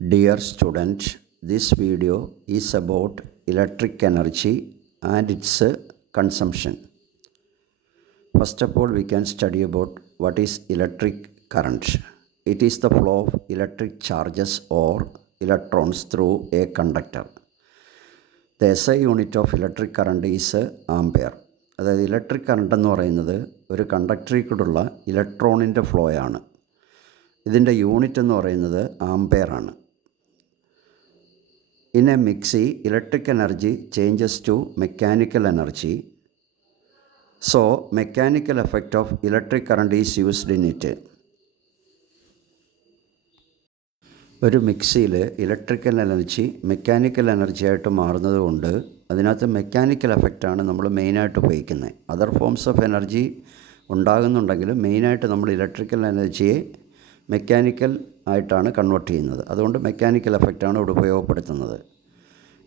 Dear student, this video is about electric energy and its consumption. First of all, we can study about what is electric current. It is the flow of electric charges or electrons through a conductor. The SI unit of electric current is ampere. അതായത് electric current എന്ന് പറയുന്നത് ഒരു കണ്ടക്ടറിൽ കൂടെയുള്ള ഇലക്ട്രോണിൻ്റെ flow ആണ്. ഇതിൻ്റെ unit എന്ന് പറയുന്നത് ampere ആണ്. In a mixie, electric energy changes to mechanical energy. So, mechanical effect of electric current is used in it. ഒരു മിക്സിയിൽ ഇലക്ട്രിക്കൽ എനർജി മെക്കാനിക്കൽ എനർജി ആയിട്ട് മാറുന്നത് കൊണ്ട് അതിനകത്ത് മെക്കാനിക്കൽ എഫക്റ്റാണ് നമ്മൾ മെയിനായിട്ട് ഉപയോഗിക്കുന്നത്. അതർ ഫോംസ് ഓഫ് എനർജി ഉണ്ടാകുന്നുണ്ടെങ്കിലും മെയിനായിട്ട് നമ്മൾ ഇലക്ട്രിക്കൽ എനർജിയെ മെക്കാനിക്കൽ ആയിട്ടാണ് കൺവേർട്ട് ചെയ്യുന്നത്. അതുകൊണ്ട് മെക്കാനിക്കൽ എഫക്റ്റാണ് ഇവിടെ ഉപയോഗപ്പെടുത്തുന്നത്.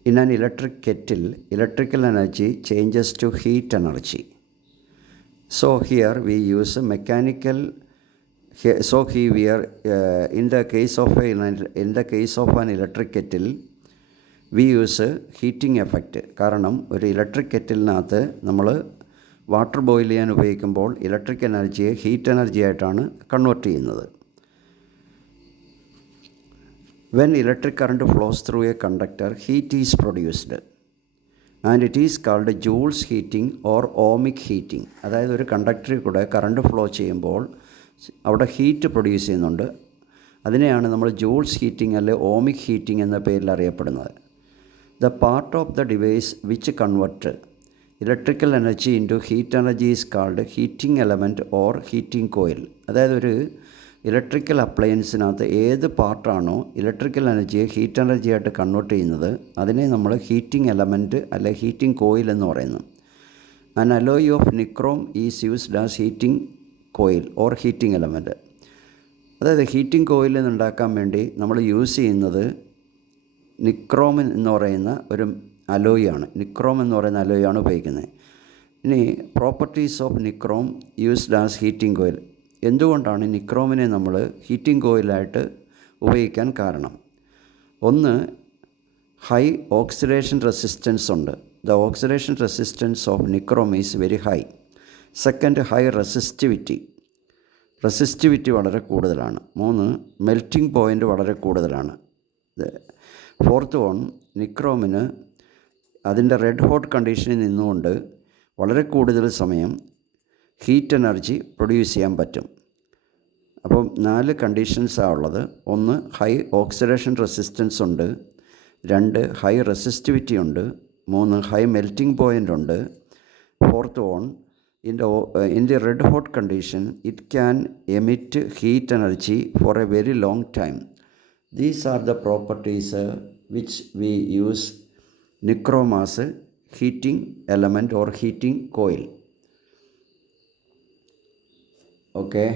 In an electric kettle electrical energy changes to heat energy. So here we use mechanical. So here we are in the case of an electric kettle we use heating effect. കാരണം ഒരു electric കെറ്റിലിനകത്ത് നമ്മൾ water boil ചെയ്യാൻ ഉപയോഗിക്കുമ്പോൾ electric എനർജിയെ heat energy ആയിട്ടാണ് convert ചെയ്യുന്നത്. When electric current flows through a conductor, heat is produced and it is called Joule's heating or ohmic heating. അതായത് ഒരു കണ്ടക്ടറിൽ കൂടെ കറണ്ട് ഫ്ലോ ചെയ്യുമ്പോൾ അവിടെ ഹീറ്റ് പ്രൊഡ്യൂസ് ചെയ്യുന്നുണ്ട്. അതിനെയാണ് നമ്മൾ ജൂൾസ് ഹീറ്റിംഗ് അല്ലെ ഓമിക് ഹീറ്റിംഗ് എന്ന പേരിൽ അറിയപ്പെടുന്നത്. The part of the device which convert electrical energy into heat energy is called heating element or heating coil. അതായത് ഒരു ഇലക്ട്രിക്കൽ അപ്ലയൻസിനകത്ത് ഏത് പാർട്ടാണോ ഇലക്ട്രിക്കൽ എനർജിയെ ഹീറ്റ് എനർജി ആയിട്ട് കൺവെർട്ട് ചെയ്യുന്നത് അതിനെ നമ്മൾ ഹീറ്റിംഗ് എലമെൻറ്റ് അല്ലെ ഹീറ്റിംഗ് കോയിൽ എന്ന് പറയുന്നു. An alloy of nichrome is used as heating coil or heating element. അതായത് ഹീറ്റിംഗ് കോയിൽ ഉണ്ടാക്കാൻ വേണ്ടി നമ്മൾ യൂസ് ചെയ്യുന്നത് നിക്രോം എന്ന് പറയുന്ന ഒരു അലോയാണ്. നിക്രോം എന്ന് പറയുന്ന അലോയാണ് ഉപയോഗിക്കുന്നത്. ഇനി properties of nichrome used as heating coil. എന്തുകൊണ്ടാണ് നിക്രോമിനെ നമ്മൾ ഹീറ്റിംഗ് കോയിലായിട്ട് ഉപയോഗിക്കാൻ കാരണം? ഒന്ന്, ഹൈ ഓക്സിഡേഷൻ റെസിസ്റ്റൻസ് ഉണ്ട്. The oxidation resistance of nichrome is very high. Second, high resistivity വളരെ കൂടുതലാണ്. മൂന്ന്, മെൽറ്റിംഗ് പോയിൻ്റ് വളരെ കൂടുതലാണ്. ഫോർത്ത് വൺ, നിക്രോമിന് അതിൻ്റെ റെഡ് ഹോട്ട് കണ്ടീഷനിൽ നിന്നുകൊണ്ട് വളരെ കൂടുതൽ സമയം ഹീറ്റ് എനർജി പ്രൊഡ്യൂസ് ചെയ്യാൻ പറ്റും. അപ്പം 4 കണ്ടീഷൻസാണ് ഉള്ളത്. ഒന്ന്, ഹൈ ഓക്സിഡേഷൻ റെസിസ്റ്റൻസ് ഉണ്ട്. 2, ഹൈ റെസിസ്റ്റിവിറ്റി ഉണ്ട്. 3, ഹൈ മെൽറ്റിംഗ് പോയിൻ്റ് ഉണ്ട്. Fourth one, in the red hot condition it can emit heat energy for a very long time. These are the properties which we use nichrome as a heating element or heating coil. Okay.